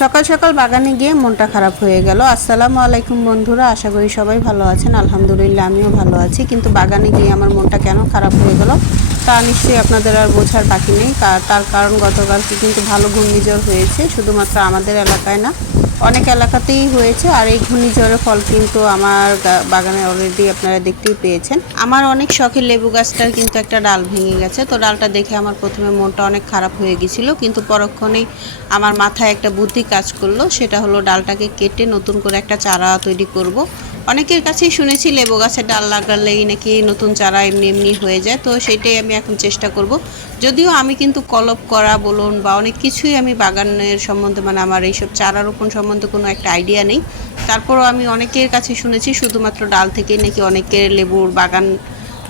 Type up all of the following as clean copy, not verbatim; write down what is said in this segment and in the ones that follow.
সকাল সকাল বাগানে গিয়ে মনটা খারাপ হয়ে গেল। আসসালামু আলাইকুম বন্ধুরা, আশা করি সবাই ভালো আছেন। আলহামদুলিল্লাহ আমিও ভালো আছি, কিন্তু বাগানে গিয়ে আমার মনটা কেন খারাপ হয়ে গেল তা নিশ্চয়ই আপনাদের আর বোঝার বাকি নেই। তার কারণ গতকালকে কিন্তু ভালো ঘূর্ণিঝড় হয়েছে, শুধুমাত্র আমাদের এলাকায় না, অনেক এলাকাতেই হয়েছে। আর এই ঘূর্ণিঝড়ের ফল কিন্তু আমার বাগানে অলরেডি আপনারা দেখতেই পেয়েছেন। আমার অনেক শখের লেবু গাছটার কিন্তু একটা ডাল ভেঙে গেছে। তো ডালটা দেখে আমার প্রথমে মনটা অনেক খারাপ হয়ে গেছিল, কিন্তু পরক্ষণেই আমার মাথায় একটা বুদ্ধি কাজ করলো, সেটা হলো ডালটাকে কেটে নতুন করে একটা চারা তৈরি করব। অনেকের কাছেই শুনেছি লেবু গাছের ডাল লাগালেই নাকি নতুন চারা এমনি এমনি হয়ে যায়, তো সেটাই আমি এখন চেষ্টা করব। যদিও আমি কিন্তু কলপ করা বলুন বা অনেক কিছুই আমি বাগানের সম্বন্ধে মানে আমার এইসব চারা রোপণ সম্বন্ধে কোনো একটা আইডিয়া নেই, তারপরও আমি অনেকের কাছে শুনেছি শুধুমাত্র ডাল থেকেই নাকি অনেকের লেবুর বাগান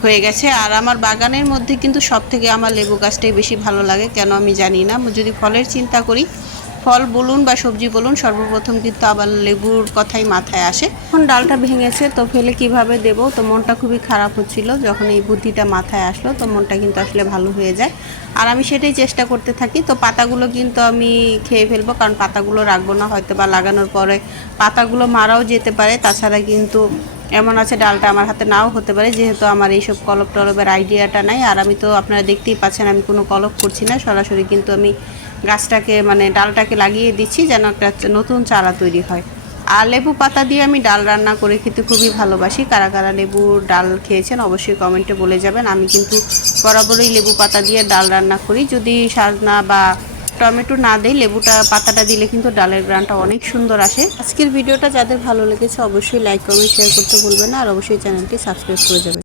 হয়ে গেছে। আর আমার বাগানের মধ্যে কিন্তু সব থেকে আমার লেবু গাছটাই বেশি ভালো লাগে, কেন আমি জানি না। যদি ফলের চিন্তা করি, ফল বলুন বা সবজি বলুন, সর্বপ্রথম কিন্তু আবার লেবুর কথাই মাথায় আসে। এখন ডালটা ভেঙেছে, তো ফেলে কিভাবে দেব, তো মনটা খুবই খারাপ হচ্ছিল। যখন এই বুদ্ধিটা মাথায় আসলো, তো মনটা কিন্তু আসলে ভালো হয়ে যায়। আর আমি সেটাই চেষ্টা করতে থাকি। তো পাতাগুলো কিন্তু আমি খেয়ে ফেলবো, কারণ পাতাগুলো রাখবো না, হয়তো বা লাগানোর পরে পাতাগুলো মারাও যেতে পারে। তাছাড়া কিন্তু এমন আছে ডালটা আমার হাতে নাও হতে পারে, যেহেতু আমার এইসব কলপ টলপের আইডিয়াটা নাই। আর আমি তো আপনারা দেখতেই পাচ্ছেন আমি কোনো কলপ করছি না, সরাসরি কিন্তু আমি গাছটাকে মানে ডালটাকে লাগিয়ে দিচ্ছি যেন একটা নতুন চারা তৈরি হয়। আর লেবু পাতা দিয়ে আমি ডাল রান্না করে খেতে খুবই ভালোবাসি। কারা কারা লেবুর ডাল খেয়েছেন অবশ্যই কমেন্টে বলে যাবেন। আমি কিন্তু বরাবরই লেবু পাতা দিয়ে ডাল রান্না করি। যদি সাজনা বা টমেটো না দেই, লেবুটা পাতাটা দিলে কিন্তু ডালের গ্রানটা অনেক সুন্দর আসে। আজকের ভিডিওটা যাদের ভালো লেগেছে অবশ্যই লাইক কমেন্ট শেয়ার করতে ভুলবেন না, আর অবশ্যই চ্যানেলটি সাবস্ক্রাইব করে যাবেন।